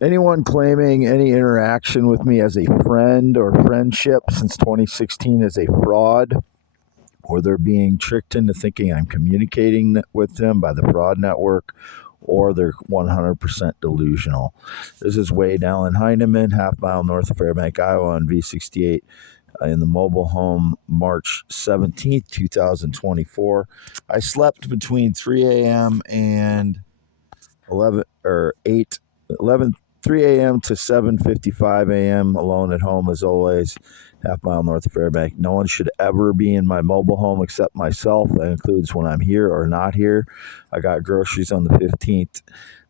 Anyone claiming any interaction with me as a friend or friendship since 2016 is a fraud, or they're being tricked into thinking I'm communicating with them by the fraud network, or they're 100% delusional. This is Wade Allen Heineman, half mile north of Fairbank, Iowa, on V68 in the mobile home, March 17th, 2024. I slept between 3 a.m. and 11 or 8, 11, 3 a.m. to 7:55 a.m. alone at home as always, half mile north of Fairbank. No one should ever be in my mobile home except myself. That includes when I'm here or not here. I got groceries on the 15th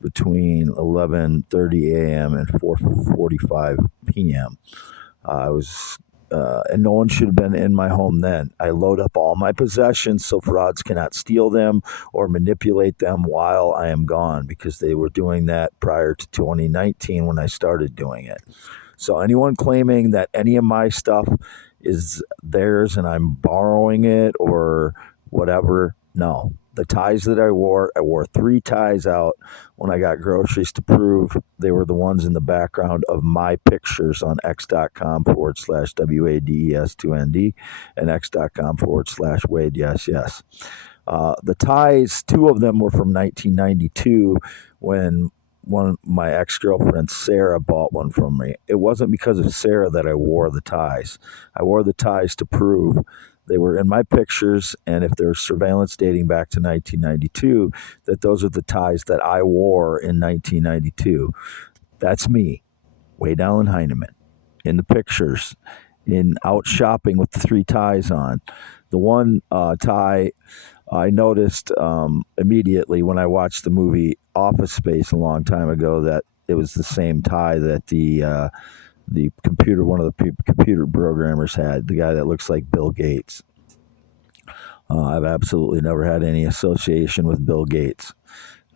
between 11:30 a.m. and 4:45 p.m. I was and no one should have been in my home then. I load up all my possessions so frauds cannot steal them or manipulate them while I am gone, because they were doing that prior to 2019 when I started doing it. So anyone claiming that any of my stuff is theirs and I'm borrowing it or whatever, no. The ties that I wore 3 ties out when I got groceries to prove they were the ones in the background of my pictures on x.com/WADES2ND and x.com/Wade, yes, yes. The ties, 2 of them were from 1992 when my ex-girlfriend Sarah bought one from me. It wasn't because of Sarah that I wore the ties. I wore the ties to prove they were in my pictures, and if there's surveillance dating back to 1992, that those are the ties that I wore in 1992. That's me, Wade Allen Heineman, in the pictures, in out shopping with the 3 ties on. The one tie I noticed immediately when I watched the movie Office Space a long time ago that it was the same tie that one of the computer programmers had, the guy that looks like Bill Gates. I've absolutely never had any association with Bill Gates.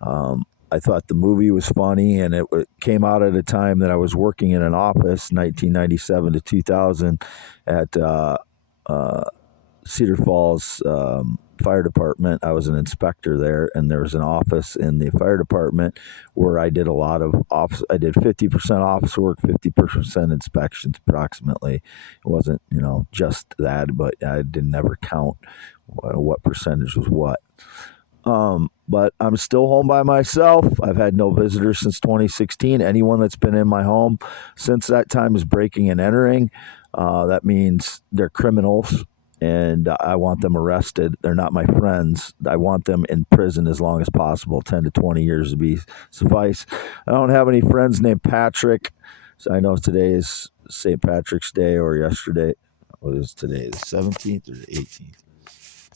I thought the movie was funny, and it came out at a time that I was working in an office, 1997 to 2000, at Cedar Falls Fire Department. I was an inspector there, and there was an office in the fire department where I did a lot of office. I did 50% office work, 50% inspections, approximately. It wasn't, just that, but I didn't ever count what percentage was what. But I'm still home by myself. I've had no visitors since 2016. Anyone that's been in my home since that time is breaking and entering. That means they're criminals, and I want them arrested. They're not my friends. I want them in prison as long as possible, 10 to 20 years to be suffice. I don't have any friends named Patrick. So I know today is St. Patrick's Day, or yesterday. What is today, the 17th or the 18th?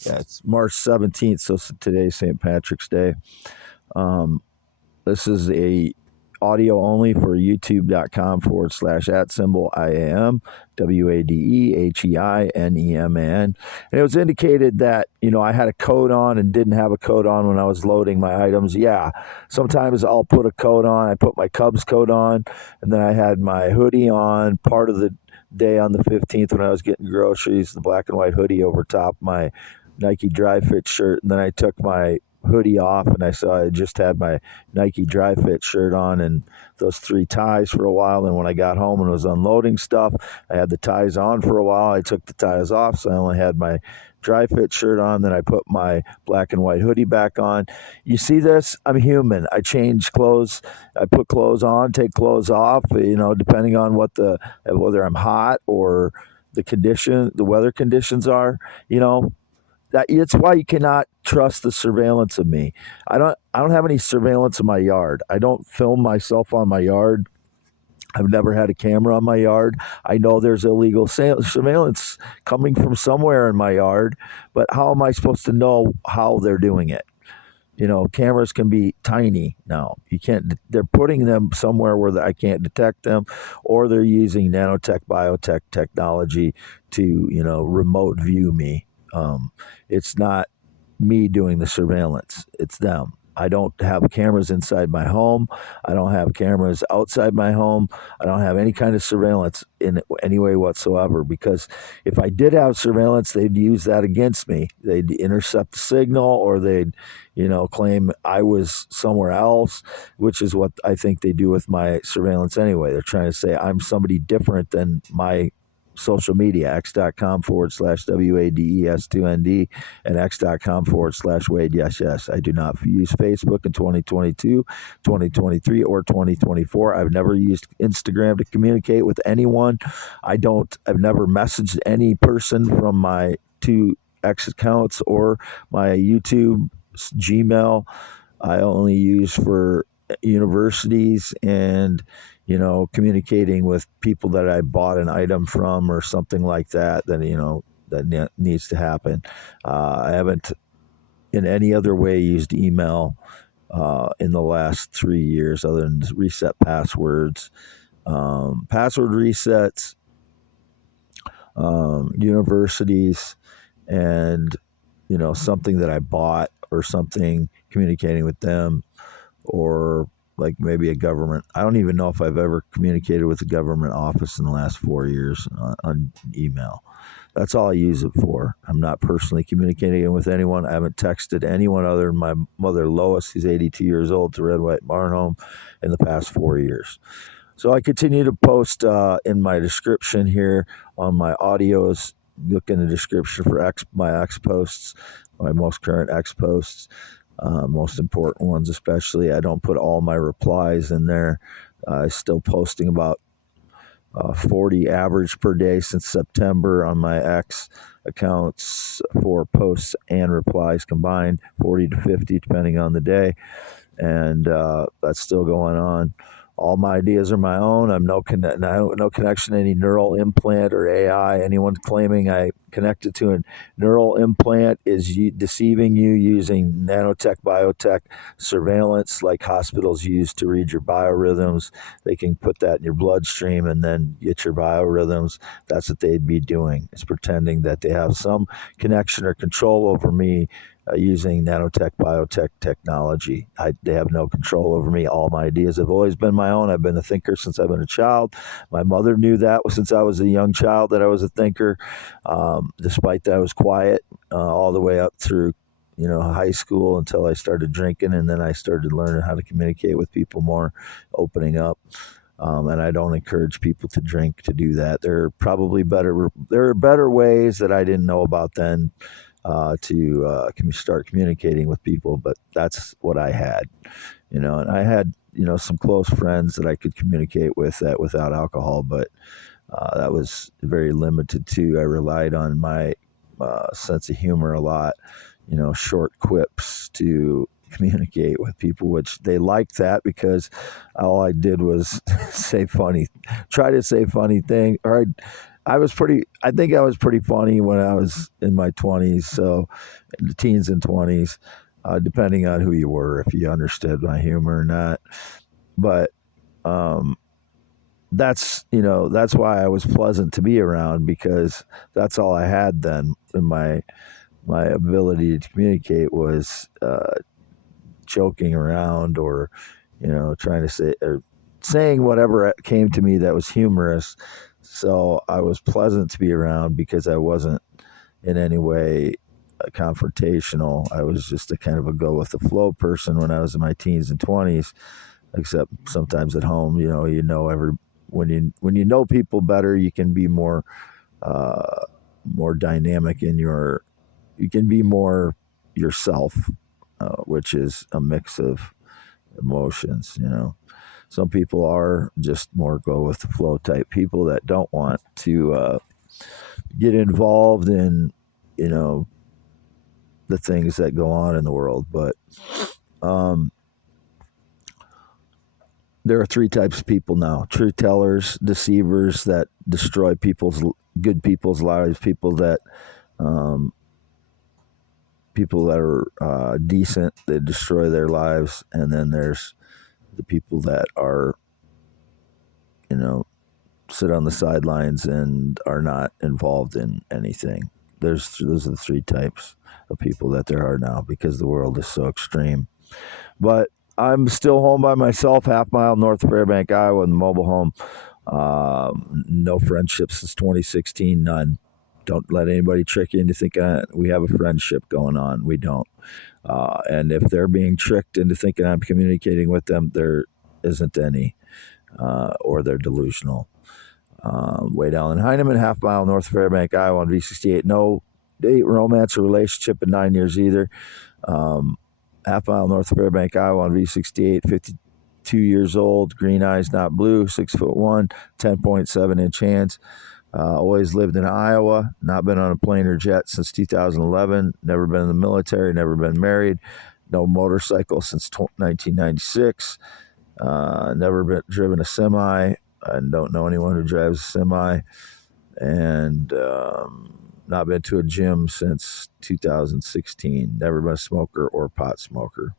Yeah, it's March 17th, so today's St. Patrick's Day. This is a audio only for youtube.com/@IAM WADEHEINEMAN. And it was indicated that, I had a coat on and didn't have a coat on when I was loading my items. Yeah, sometimes I'll put a coat on. I put my Cubs coat on, and then I had my hoodie on part of the day on the 15th when I was getting groceries, the black and white hoodie over top my Nike Dry Fit shirt. And then I took my hoodie off, and I just had my Nike Dry Fit shirt on and those 3 ties for a while. And when I got home and was unloading stuff, I had the ties on for a while. I took the ties off, so I only had my Dry Fit shirt on. Then I put my black and white hoodie back on. You see this? I'm human. I change clothes. I put clothes on, take clothes off, depending on whether I'm hot or the weather conditions are, it's why you cannot trust the surveillance of me. I don't have any surveillance in my yard. I don't film myself on my yard. I've never had a camera on my yard. I know there's illegal surveillance coming from somewhere in my yard, but how am I supposed to know how they're doing it? Cameras can be tiny now. You can't. They're putting them somewhere where I can't detect them, or they're using nanotech, biotech technology to, remote view me. It's not me doing the surveillance. It's them. I don't have cameras inside my home. I don't have cameras outside my home. I don't have any kind of surveillance in any way whatsoever, because if I did have surveillance, they'd use that against me. They'd intercept the signal, or they'd, claim I was somewhere else, which is what I think they do with my surveillance anyway. They're trying to say I'm somebody different than my social media, x.com/WADES2ND and x.com/Wade. Yes. I do not use Facebook in 2022, 2023, or 2024. I've never used Instagram to communicate with anyone. I've never messaged any person from my two X accounts or my YouTube, Gmail. I only use for universities and communicating with people that I bought an item from or something like that that needs to happen. I haven't in any other way used email in the last 3 years, other than reset passwords, password resets, universities, and something that I bought or something, communicating with them, or like maybe a government. I don't even know if I've ever communicated with a government office in the last 4 years on email. That's all I use it for. I'm not personally communicating with anyone. I haven't texted anyone other than my mother, Lois, who's 82 years old, to Red White Barn Home in the past 4 years. So I continue to post in my description here on my audios. Look in the description for my X posts, my most current X posts, most important ones especially. I don't put all my replies in there. I'm still posting about 40 average per day since September on my X accounts for posts and replies combined, 40 to 50 depending on the day. And that's still going on. All my ideas are my own. I'm no connection to any neural implant or AI. Anyone claiming I connected to a neural implant is deceiving you using nanotech, biotech surveillance like hospitals use to read your biorhythms. They can put that in your bloodstream and then get your biorhythms. That's what they'd be doing, is pretending that they have some connection or control over me using nanotech, biotech technology. They have no control over me. All my ideas have always been my own. I've been a thinker since I've been a child. My mother knew that since I was a young child, that I was a thinker, despite that I was quiet all the way up through high school until I started drinking, and then I started learning how to communicate with people more, opening up. And I don't encourage people to drink to do that. There are better ways that I didn't know about then to start communicating with people, but that's what I had, and I had, some close friends that I could communicate with that without alcohol, but that was very limited too. I relied on my sense of humor a lot, short quips to communicate with people, which they liked that because all I did was try to say funny thing, or I think I was pretty funny when I was in my 20s, so in the teens and 20s, depending on who you were, if you understood my humor or not. But that's why I was pleasant to be around, because that's all I had then. In my ability to communicate was joking around, or trying to say, or saying whatever came to me that was humorous. So I was pleasant to be around because I wasn't in any way confrontational. I was just a kind of a go with the flow person when I was in my teens and 20s, except sometimes at home, when you know people better, you can be more dynamic you can be more yourself, which is a mix of emotions. Some people are just more go with the flow type people that don't want to get involved in, the things that go on in the world. But there are three types of people now: truth tellers, deceivers that destroy good people's lives, people that are decent, they destroy their lives, and then there's the people that are, sit on the sidelines and are not involved in anything. Those are the three types of people that there are now, because the world is so extreme. But I'm still home by myself, half mile north of Fairbank, Iowa, in the mobile home. No friendships since 2016, none. Don't let anybody trick you into thinking we have a friendship going on. We don't. And if they're being tricked into thinking I'm communicating with them, there isn't any, or they're delusional. Way down in Heinemann, half mile north of Fairbank, Iowa, on V68. No date, romance, or relationship in 9 years either. Half mile north of Fairbank, Iowa, on V68, 52 years old, green eyes, not blue, 6'1", 10.7-inch hands. Always lived in Iowa, not been on a plane or jet since 2011, never been in the military, never been married, no motorcycle since 1996, never been driven a semi, and don't know anyone who drives a semi, and not been to a gym since 2016, never been a smoker or pot smoker.